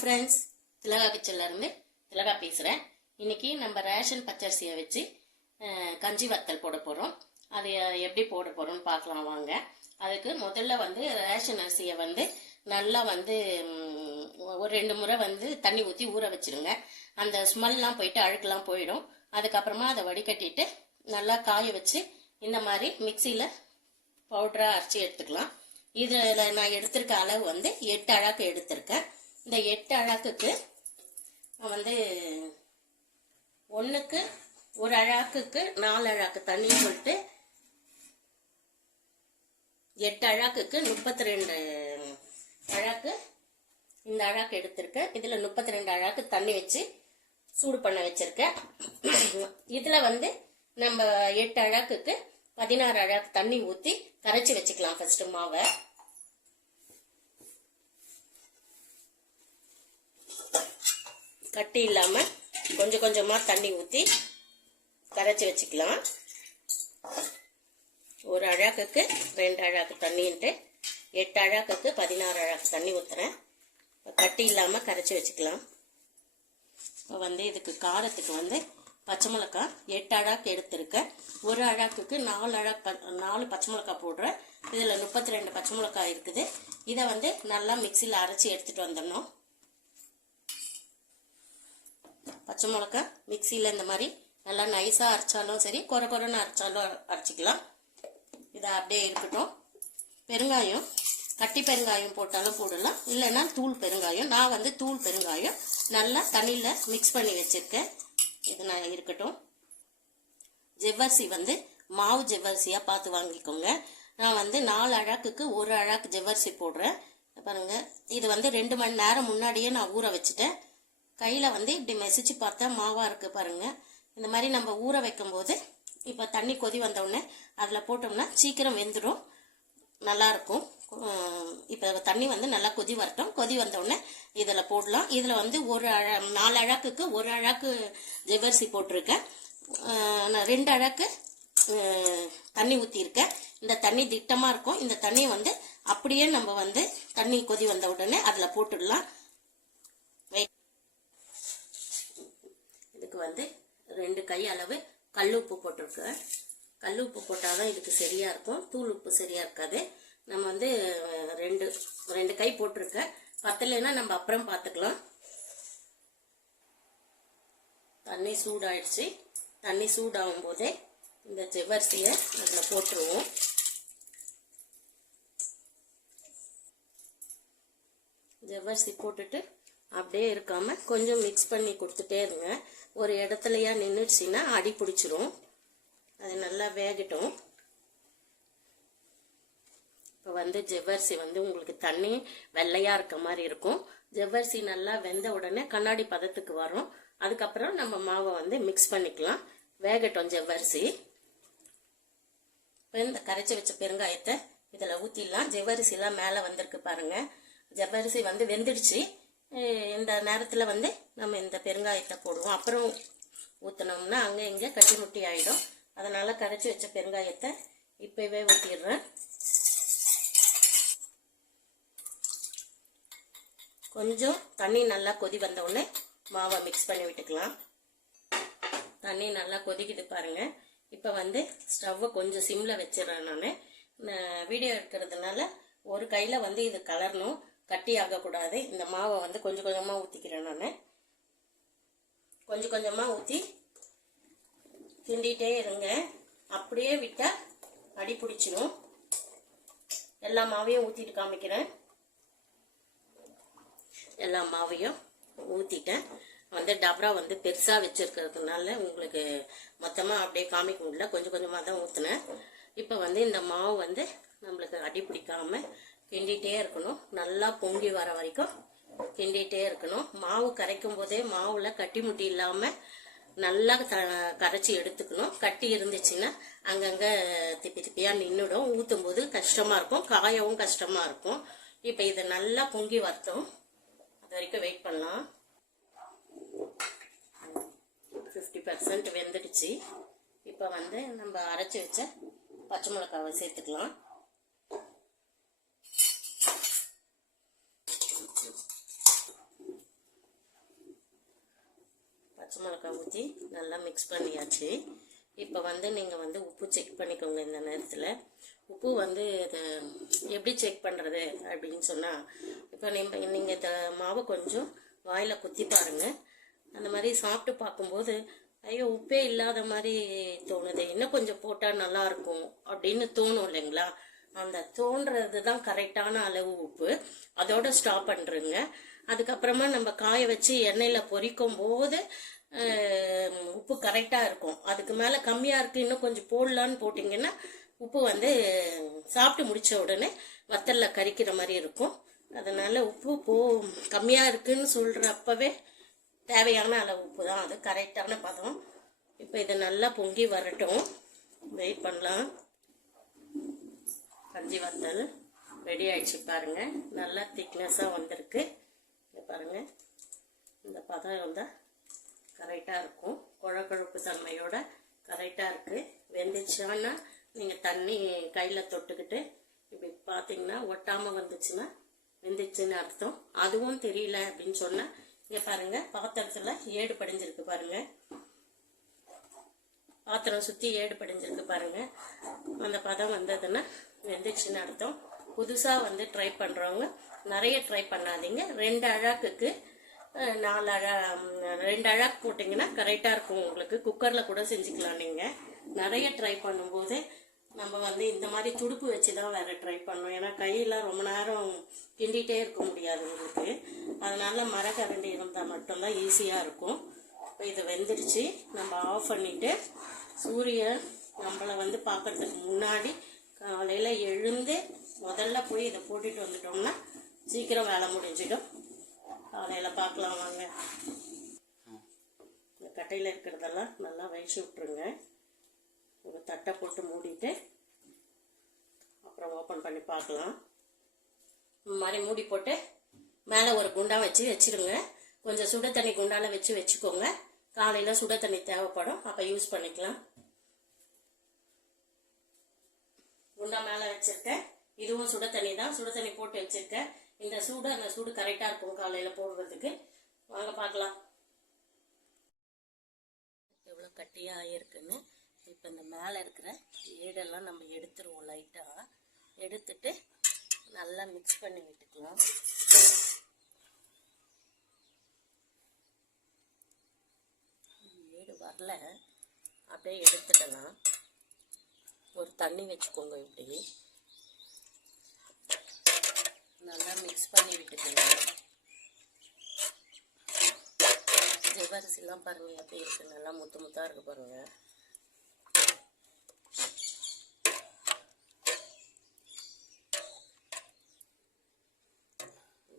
Friends, திலகா கிச்சன்லேருந்து திலகா பேசுகிறேன். இன்றைக்கி நம்ம ரேஷன் பச்சரிசியை வச்சு கஞ்சி வத்தல் போட போகிறோம். அது எப்படி போட போகிறோம்னு பார்க்கலாம் வாங்க. அதுக்கு முதல்ல ரேஷன் அரிசியை நல்லா ஒரு 2 முறை தண்ணி ஊற்றி ஊற வச்சுருங்க. அந்த ஸ்மெல்லாம் போயிட்டு அழுக்கெல்லாம் போயிடும். அதுக்கப்புறமா அதை வடிகட்டிட்டு நல்லா காய வச்சு இந்த மாதிரி மிக்சியில் பவுடராக அரைச்சி எடுத்துக்கலாம். இதில் நான் எடுத்திருக்க அளவு 8 அழாக்கு எடுத்திருக்கேன். இந்த 8 அழாக்குக்கு ஒன்றுக்கு 1 அழாக்குக்கு 4 அழாக்கு தண்ணி சொல்லிட்டு 8 அழாக்குக்கு 32 அழாக்கு இந்த அழாக்கு எடுத்திருக்கேன். இதில் 32 அழாக்கு தண்ணி வச்சு சூடு பண்ண வச்சிருக்கேன். இதில் நம்ம 8 அழாக்குக்கு 16 அழாக்கு தண்ணி ஊற்றி கரைச்சி வச்சுக்கலாம். ஃபர்ஸ்ட் மாவை கட்டி இல்லாமல் கொஞ்சம் கொஞ்சமாக தண்ணி ஊற்றி கரைச்சி வச்சுக்கலாம். 1 அழாக்குக்கு 2 அழாக்கு தண்ணின்ட்டு 8 அழாக்குக்கு 16 அழாக்கு தண்ணி ஊற்றுறேன். கட்டி இல்லாமல் கரைச்சி வச்சுக்கலாம். இப்போ இதுக்கு காரத்துக்கு பச்சை மிளகாய் 8 அழாக்கு எடுத்திருக்கேன். 1 அழாக்குக்கு 4 பச்சை மிளகாய் போடுறேன். இதில் 32 பச்சை மிளகாய் இருக்குது. இதை நல்லா மிக்சியில் அரைச்சி எடுத்துகிட்டு வந்துடணும். பச்சை மிளகாய் மிக்சியில் இந்த மாதிரி நல்லா நைஸாக அரைச்சாலும் சரி, கொரன்னு அரைச்சாலும் அரைச்சிக்கலாம். இதை அப்படியே இருக்கட்டும். பெருங்காயம் கட்டி பெருங்காயம் போட்டாலும் போடலாம், இல்லைன்னா தூள் பெருங்காயம். நான் தூள் பெருங்காயம் நல்லா தண்ணியில் மிக்ஸ் பண்ணி வச்சுருக்கேன். இது நான் இருக்கட்டும். ஜவ்வரிசி மாவு ஜவ்வரிசியாக பார்த்து வாங்கிக்கோங்க. நான் 4 அழாக்குக்கு 1 அழாக்கு ஜவ்வரிசி போடுறேன். பாருங்க, இது 2 மணி நேரம் முன்னாடியே நான் ஊற வச்சுட்டேன். கையில் இப்படி மெசிச்சு பார்த்தா மாவாக இருக்குது பாருங்கள். இந்த மாதிரி நம்ம ஊற வைக்கும் போது இப்போ தண்ணி கொதி வந்தவுடனே அதில் போட்டோம்னா சீக்கிரம் வெந்துடும், நல்லாயிருக்கும். இப்போ தண்ணி நல்லா கொதி வரட்டும். கொதி வந்தவுடனே இதில் போடலாம். இதில் 4 அழாக்குக்கு 1 அழாக்கு ஜவ்வரிசி போட்டிருக்கேன். நான் 2 அழாக்கு தண்ணி ஊற்றிருக்கேன். இந்த தண்ணி திட்டமாக இருக்கும். இந்த தண்ணியை அப்படியே நம்ம தண்ணி கொதி வந்த உடனே அதில் போட்டுடலாம். இதுக்கு 2 கை அளவு கல் உப்பு போட்டிருக்கேன். கல் உப்பு போட்டால் தான் இதுக்கு சரியாக இருக்கும். தூள் உப்பு சரியாக இருக்காது. நம்ம 2 கை போட்டிருக்கேன். பத்தலைன்னா நம்ம அப்புறம் பார்த்துக்கலாம். தண்ணி சூடாயிடுச்சு. தண்ணி சூடாகும் போதே இந்த ஜவ்வரிசியை அதில் போட்டுருவோம். ஜவ்வரிசி போட்டுட்டு அப்படியே இருக்காம கொஞ்சம் மிக்ஸ் பண்ணி கொடுத்துட்டே இருங்க. ஒரு இடத்துலையா நின்றுச்சுன்னா அடி பிடிச்சிரும். அது நல்லா வேகட்டும். இப்போ ஜவ்வரிசி உங்களுக்கு தண்ணி வெள்ளையாக இருக்க மாதிரி இருக்கும். ஜவ்வரிசி நல்லா வெந்த உடனே கண்ணாடி பதத்துக்கு வரும். அதுக்கப்புறம் நம்ம மாவை மிக்ஸ் பண்ணிக்கலாம். வேகட்டும் ஜவ்வரிசி. இப்போ இந்த கரைச்சி வச்ச பெருங்காயத்தை இதில் ஊற்றிடலாம். ஜவ்வரிசிலாம் மேலே வந்திருக்கு பாருங்க. ஜவ்வரிசி வெந்துடுச்சு. இந்த நேரத்தில் நம்ம இந்த பெருங்காயத்தை போடுவோம். அப்புறம் ஊற்றினோம்னா அங்கே இங்கே கட்டி முட்டி ஆகிடும். அதனால் கரைச்சி வச்ச பெருங்காயத்தை இப்போவே ஊற்றிடுறேன். கொஞ்சம் தண்ணி நல்லா கொதி வந்த உடனே மாவை மிக்ஸ் பண்ணி விட்டுக்கலாம். தண்ணி நல்லா கொதிக்குது பாருங்க. இப்போ ஸ்டவ்வை கொஞ்சம் சிம்மில் வச்சிடறேன். நான் வீடியோ எடுக்கிறதுனால ஒரு கையில் இது கலரணும், கட்டி ஆகக்கூடாது. இந்த மாவை கொஞ்சம் கொஞ்சமாக ஊற்றிக்கிறேன். நான் கொஞ்சம் கொஞ்சமாக ஊற்றி கிண்டிகிட்டே இருங்க. அப்படியே விட்டால் அடி பிடிச்சிடும். எல்லா மாவையும் ஊற்றிட்டு காமிக்கிறேன். எல்லா மாவையும் ஊற்றிட்டேன். டபரா பெருசாக வச்சுருக்கிறதுனால உங்களுக்கு மொத்தமாக அப்படியே காமிக்க முடியல. கொஞ்சம் கொஞ்சமாக தான் ஊற்றினேன். இப்போ இந்த மாவு நம்மளுக்கு அடி பிடிக்காமல் கிண்டிகிட்டே இருக்கணும். நல்லா பொங்கி வர வரைக்கும் கிண்டிகிட்டே இருக்கணும். மாவு கரைக்கும் போதே மாவில் கட்டி முட்டி இல்லாமல் நல்லா கரைச்சி எடுத்துக்கணும். கட்டி இருந்துச்சுன்னா அங்கங்கே திப்பி திப்பியாக நின்றுடும். ஊற்றும் போது கஷ்டமாக இருக்கும், காயவும் கஷ்டமாக இருக்கும். இப்போ இதை நல்லா பொங்கி வரட்டும். அது வரைக்கும் வெயிட் பண்ணலாம். 50% வெந்துடுச்சு. இப்போ நம்ம அரைச்சி வச்ச பச்சை மிளகாவை சேர்த்துக்கலாம். மிளகாய் ஊற்றி நல்லா மிக்ஸ் பண்ணியாச்சு. இப்போ வந்து நீங்கள் வந்து உப்பு செக் பண்ணிக்கோங்க. இந்த நேரத்தில் உப்பு வந்து அதை எப்படி செக் பண்ணுறது அப்படின்னு சொன்னால், இப்போ நீங்கள் இந்த மாவை கொஞ்சம் வாயில் குத்தி பாருங்கள். அந்த மாதிரி சாப்பிட்டு பார்க்கும்போது ஐயோ உப்பே இல்லாத மாதிரி தோணுது, இன்னும் கொஞ்சம் போட்டால் நல்லாயிருக்கும் அப்படின்னு தோணும் இல்லைங்களா? அந்த தோன்றது தான் கரெக்டான அளவு உப்பு. அதோட ஸ்டாப் பண்ணுறங்க. அதுக்கப்புறமா நம்ம காய வச்சு எண்ணெயில் பொரிக்கும் போது உப்பு கரெக்டாக இருக்கும். அதுக்கு மேலே கம்மியாக இருக்குது இன்னும் கொஞ்சம் போடலான்னு போட்டிங்கன்னா உப்பு வந்து சாப்பிட்டு முடித்த உடனே வத்தலில் கரிக்கிற மாதிரி இருக்கும். அதனால் உப்பு கம்மியாக இருக்குன்னு சொல்கிறப்பவே தேவையான அளவு உப்பு தான், அது கரெக்டான பதம். இப்போ இதை நல்லா பொங்கி வரட்டும், வெயிட் பண்ணலாம். கஞ்சி வத்தல் ரெடி ஆயிடுச்சு பாருங்கள். நல்லா திக்னஸாக வந்திருக்கு. இங்கே பாருங்கள், இந்த பதம் வந்தால் கரெக்டாக இருக்கும். குழக்குழப்பு தன்மையோட கரெக்டாக இருக்குது. வெந்துச்சான்னா நீங்கள் தண்ணி கையில் தொட்டுக்கிட்டு இப்படி பார்த்தீங்கன்னா ஒட்டாமல் வந்துச்சுன்னா வெந்துச்சுன்னு அர்த்தம். அதுவும் தெரியல அப்படின்னு சொன்னால் இங்கே பாருங்கள், பாத்திரத்தில் ஏடு படிஞ்சிருக்கு பாருங்கள். பாத்திரம் சுற்றி ஏடு படிஞ்சிருக்கு பாருங்கள். அந்த பதம் வந்ததுன்னா வெந்துச்சுன்னு அர்த்தம். புதுசாக வந்து ட்ரை பண்ணுறவங்க நிறைய ட்ரை பண்ணாதீங்க. 2 அழாக்குக்கு 4 2 அழாக்கு போட்டிங்கன்னா கரெக்டாக இருக்கும். உங்களுக்கு குக்கரில் கூட செஞ்சுக்கலாம். நீங்கள் நிறைய ட்ரை பண்ணும்போது நம்ம வந்து இந்த மாதிரி துடுப்பு வச்சு தான் வேறு ட்ரை பண்ணோம். ஏன்னா கையெல்லாம் ரொம்ப நேரம் கிண்டிகிட்டே இருக்க முடியாது உங்களுக்கு. அதனால மரக்கரண்டி இருந்தால் மட்டும்தான் ஈஸியாக இருக்கும். இப்போ இது வெந்துடுச்சு. நம்ம ஆஃப் பண்ணிவிட்டு சூரியன் நம்மளை வந்து பார்க்கறதுக்கு முன்னாடி காலையில் எழுந்து முதல்ல போய் இதை போட்டுட்டு வந்துட்டோம்னா சீக்கிரம் வேலை முடிஞ்சிடும். காலையில் பார்க்கலாம் வாங்க. இந்த கட்டையில் இருக்கிறதெல்லாம் நல்லா வயிச்சு விட்ருங்க. ஒரு தட்டை போட்டு மூடிட்டு அப்புறம் ஓப்பன் பண்ணி பார்க்கலாம். இந்த மாதிரி மூடி போட்டு மேலே ஒரு குண்டா வச்சுருங்க. கொஞ்சம் சுட தண்ணி குண்டால வச்சுக்கோங்க. காலையில் சுட தண்ணி தேவைப்படும், அப்போ யூஸ் பண்ணிக்கலாம். குண்டா மேலே வச்சுருக்கேன். இதுவும் சுட தண்ணி தான். சுட தண்ணி போட்டு வச்சுருக்கேன். இந்த சூடு கரெக்டாக இருக்கும் காலையில் போடுறதுக்கு. வாங்க பார்க்கலாம் எவ்வளோ கட்டியாக ஆகிருக்குன்னு. இப்போ இந்த மேலே இருக்கிற ஏடெல்லாம் நம்ம எடுத்துருவோம். லைட்டாக எடுத்துட்டு நல்லா மிக்ஸ் பண்ணி விட்டுக்கலாம். ஏடு வரல, அப்படியே எடுத்துக்கலாம். ஒரு தண்ணி வச்சுக்கோங்க. இப்படி நல்லா மிக்ஸ் பண்ணி விட்டுக்கலாம். ஜவ்வரிசிலாம் பாருங்கள் எப்படி இருக்குது, நல்லா முத்து முத்தாக இருக்குது பாருங்கள்.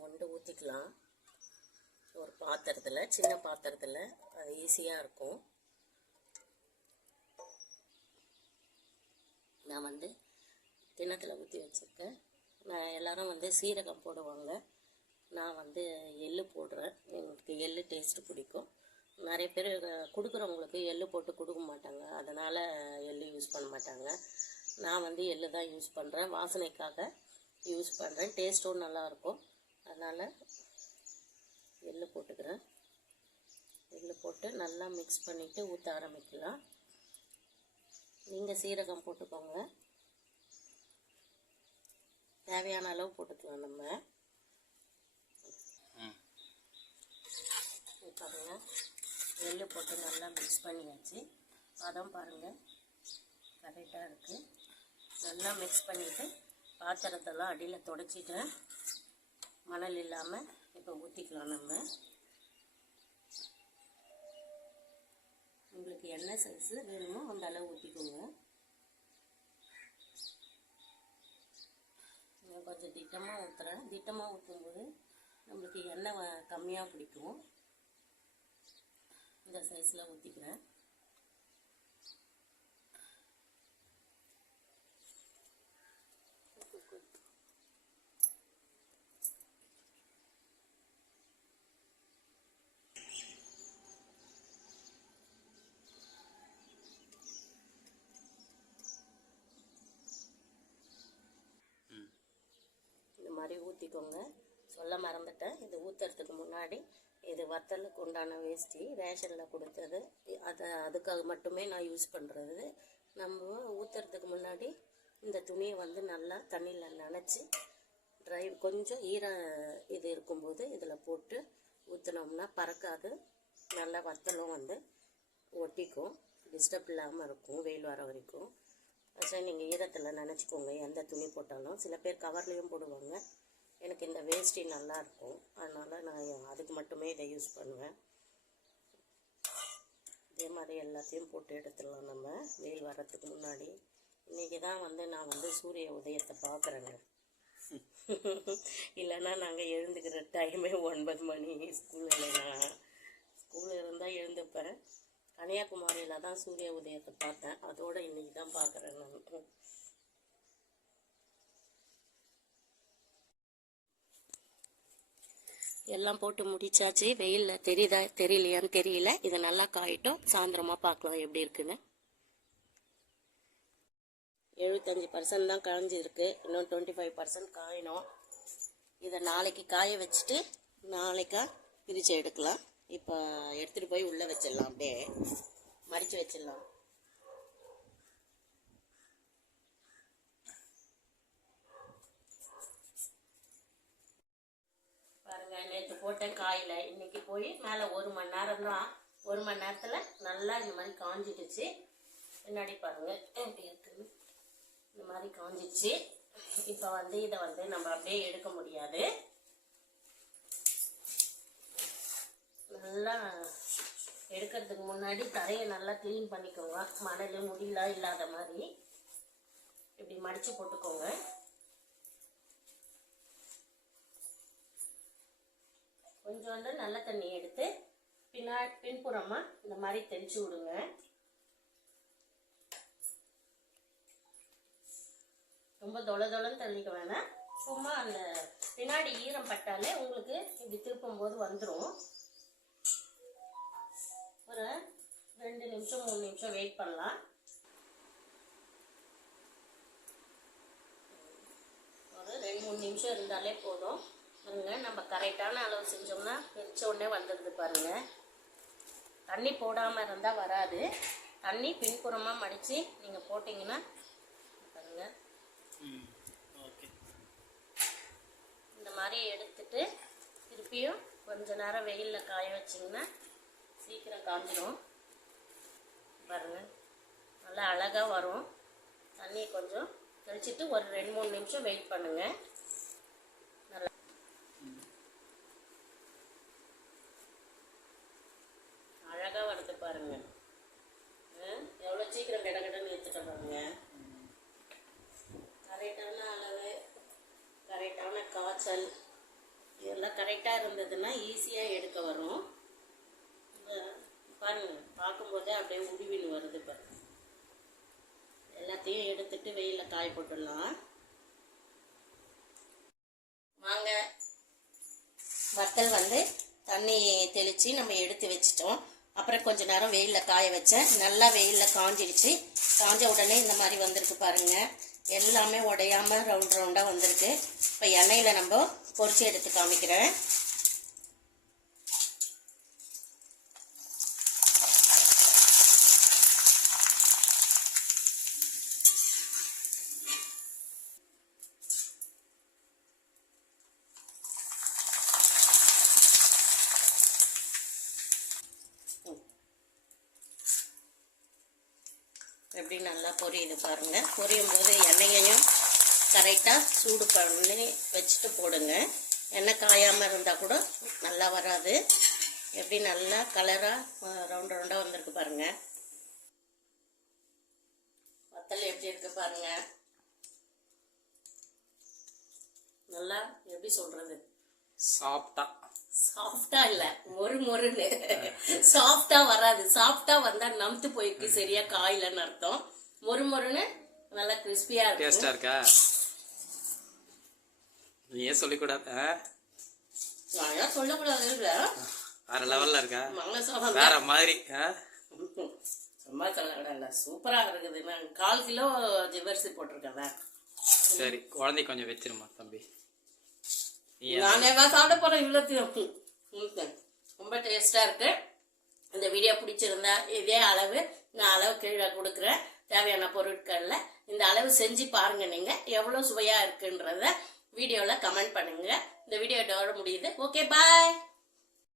மொண்டு ஊற்றிக்கலாம் ஒரு பாத்திரத்தில், சின்ன பாத்திரத்தில். அது ஈஸியாக இருக்கும். நான் வந்து கிண்ணத்தில் ஊற்றி வச்சுருக்கேன். நான் எல்லோரும் வந்து சீரகம் போடுவாங்க, நான் வந்து எள்ளு போடுறேன். எனக்கு எள்ளு டேஸ்ட்டு பிடிக்கும். நிறைய பேர் கொடுக்குறவங்களுக்கு எள்ளு போட்டு கொடுக்க மாட்டாங்க, அதனால் எள்ளு யூஸ் பண்ண மாட்டாங்க. நான் வந்து எள்ளு தான் யூஸ் பண்ணுறேன், வாசனைக்காக யூஸ் பண்ணுறேன். டேஸ்ட்டும் நல்லாயிருக்கும், அதனால் எள்ளு போட்டுக்கிறேன். எள்ளு போட்டு நல்லா மிக்ஸ் பண்ணிவிட்டு ஊற்ற ஆரம்பிக்கலாம். நீங்கள் சீரகம் போட்டுக்கோங்க, தேவையான அளவு போட்டுக்கலாம். நம்ம பாருங்கள், எள்ளு போட்டு நல்லா மிக்ஸ் பண்ணியாச்சு. பதம் பாருங்கள் கரெக்டாக இருக்குது. நல்லா மிக்ஸ் பண்ணிவிட்டு பாத்திரத்தெல்லாம் அடியில் துடைச்சிட்டேன், மணல் இல்லாமல். இப்போ ஊற்றிக்கலாம். நம்ம உங்களுக்கு என்ன சைஸு வேணுமோ அந்த அளவு ஊற்றிக்கோங்க. கொஞ்சம் திட்டமாக ஊற்றுறேன். திட்டமாக ஊற்றும்போது நம்மளுக்கு எண்ணெய் கம்மியாக பிடிக்கும். இந்த சைஸில் ஊற்றிக்கிறேன். இந்த மாதிரி ஊற்றிக்கோங்க. சொல்ல மறந்துட்டேன், இது ஊற்றுறதுக்கு முன்னாடி இது வத்தலுக்கு உண்டான வேஷ்டி ரேஷனில் கொடுத்தது. அதுக்காக மட்டுமே நான் யூஸ் பண்ணுறது. நம்ம ஊற்றுறதுக்கு முன்னாடி இந்த துணியை வந்து நல்லா தண்ணியில் நனைச்சி கொஞ்சம் இது இருக்கும்போது இதில் போட்டு ஊற்றினோம்னா பறக்காது. நல்லா வத்தலும் வந்து ஒட்டிக்கும், டிஸ்டர்ப் இல்லாமல் இருக்கும் வெயில் வர வரைக்கும். ஃபஸ்ட்டு நீங்கள் ஈரத்தில் நினச்சிக்கோங்க எந்த துணி போட்டாலும். சில பேர் கவர்லேயும் போடுவாங்க. எனக்கு இந்த வேஷ்டி நல்லாயிருக்கும், அதனால் நான் அதுக்கு மட்டுமே இதை யூஸ் பண்ணுவேன். இதே மாதிரி எல்லாத்தையும் போட்டு எடுத்துடலாம் நம்ம வெயில் வர்றதுக்கு முன்னாடி. இன்றைக்கி தான் வந்து நான் வந்து சூரிய உதயத்தை பார்க்குறேங்க. இல்லைன்னா நாங்கள் எழுந்துக்கிற டைமே 9 மணி. ஸ்கூல் இருந்தால் எழுந்துப்பேன். கன்னியாகுமரியில் தான் சூரிய உதயத்தை பார்த்தேன். அதோடு இன்றைக்கி தான் பார்க்குறேன் நான். எல்லாம் போட்டு முடிச்சாச்சு. வெயிலில் தெரியலையான்னு தெரியல. இதை நல்லா காயிட்டோம். சாயந்தரமாக பார்க்கலாம் எப்படி இருக்குன்னு. 75% தான் காய்ஞ்சிருக்கு. இன்னும் 25% காயணும். இதை நாளைக்கு காய வச்சுட்டு நாளைக்கா பிரித்து எடுக்கலாம். இப்போ எடுத்துகிட்டு போய் உள்ளே வச்சிடலாம், அப்படியே மடித்து வச்சிடலாம். நேற்று போட்டேன் காயில், இன்னைக்கு போய் மேலே 1 மணி நேரம் தான். 1 மணி நேரத்தில் நல்லா இந்த மாதிரி காஞ்சிடுச்சு. பின்னாடி பாருங்கள் எப்படி இருக்குன்னு. இந்த மாதிரி காஞ்சிடுச்சு. இப்போ வந்து இதை வந்து நம்ம அப்படியே எடுக்க முடியாது. நல்லா எடுக்கிறதுக்கு முன்னாடி தரையை நல்லா க்ளீன் பண்ணிக்கோங்க. மணல் முடியலாம் இல்லாத மாதிரி இப்படி மடித்து போட்டுக்கோங்க. கொஞ்சோண்டு நல்ல தண்ணி எடுத்து பின்புறமாக இந்த மாதிரி தெளிச்சு விடுங்க. ரொம்ப தொலைன்னு தள்ளிக்க வேணாம். சும்மா அந்த பின்னாடி ஈரம் பட்டாலே உங்களுக்கு இப்படி திருப்பும் போது வந்துடும். ஒரு 2 நிமிஷம் 3 நிமிஷம் வெயிட் பண்ணலாம். ஒரு 2-3 நிமிஷம் இருந்தாலே போதும். பாருங்க, நம்ம கரெக்டான அளவு செஞ்சோம்னா பிரிச்ச உடனே வந்துடுது பாருங்க. தண்ணி போடாமல் இருந்தால் வராது. தண்ணி பின்புறமாக மடித்து நீங்கள் போட்டிங்கன்னா பாருங்க இந்த மாதிரி எடுத்துட்டு திருப்பியும் கொஞ்ச நேரம் வெயிலில் காய வச்சிங்கன்னா சீக்கிரம் காஞ்சிடும். பாருங்க நல்லா அழகாக வரும். தண்ணி கொஞ்சம் தெளிச்சிட்டு ஒரு 2-3 நிமிஷம் வெயிட் பண்ணுங்கள். நல்லா அழகாக வருது பாருங்க. எவ்வளோ சீக்கிரம் கடகடன்னு எடுத்துட்டு பாருங்க. கரெக்டான அளவு, கரெக்டான காய்ச்சல் இதெல்லாம் கரெக்டாக இருந்ததுன்னா ஈஸியாக எடுக்க வரும். பாருங்க, பார்க்கும்போதே அப்படியே உருவின்னு வருது பாருங்க. எல்லாத்தையும் எடுத்துட்டு வெயிலில் காய போட்டுடலாம். வாங்க, வத்தல் வந்து தண்ணி தெளித்து நம்ம எடுத்து வச்சிட்டோம். அப்புறம் கொஞ்ச நேரம் வெயிலில் காய வச்சேன். நல்லா வெயிலில் காஞ்சிடுச்சு. காஞ்ச உடனே இந்த மாதிரி வந்திருக்கு பாருங்க. எல்லாமே உடையாமல் ரவுண்டாக வந்திருக்கு. இப்போ எண்ணெயில் நம்ம பொரிச்சு எடுத்து காமிக்கிறேன். எப்படி நல்லா பொரியுது பாருங்க. பொரியும் போது எண்ணெயையும் கரெக்டாக சூடு பண்ணி வச்சுட்டு போடுங்க. எண்ணெய் காயாமல் இருந்தால் கூட நல்லா வராது. எப்படி நல்லா கலராக ரவுண்டாக வந்திருக்கு பாருங்க. வத்தல் எப்படி இருக்கு பாருங்க. நல்லா எப்படி சொல்றது, சாஃப்டா இல்ல, மொறுன்னு. சாஃப்டா வராது. சாஃப்டா வந்தா நம்த்து போயிருக்கு, சரியா காயிலன்னு அர்த்தம். மொறுன்னு நல்லா கிறிஸ்பியா இருக்கு. டேஸ்டா இருக்கா? நீ ஏன் சொல்லிக்கூடாது? நான் ஏன் சொல்லக்கூடாது? வேற லெவல்ல இருக்கா? வேற மாதிரி. சும்மா சொல்லக்கூடாது, சூப்பரா இருக்குது. நான் 1/4 கிலோ ஜவ்வரிசி போட்டிருக்கேன். சரி, குழந்தை கொஞ்சம் வச்சிருமா தம்பி. நானே சாப்பிட போறேன். இவ்வளோத்தையும் ரொம்ப டேஸ்ட்டாக இருக்குது. இந்த வீடியோ பிடிச்சிருந்தா இதே அளவு நான் அளவு கீழே கொடுக்குறேன். தேவையான பொருட்களில் இந்த அளவு செஞ்சு பாருங்க. நீங்கள் எவ்வளோ சுவையாக இருக்குன்றத வீடியோவில் கமெண்ட் பண்ணுங்க. இந்த வீடியோ இதோட முடியுது. ஓகே, பாய்.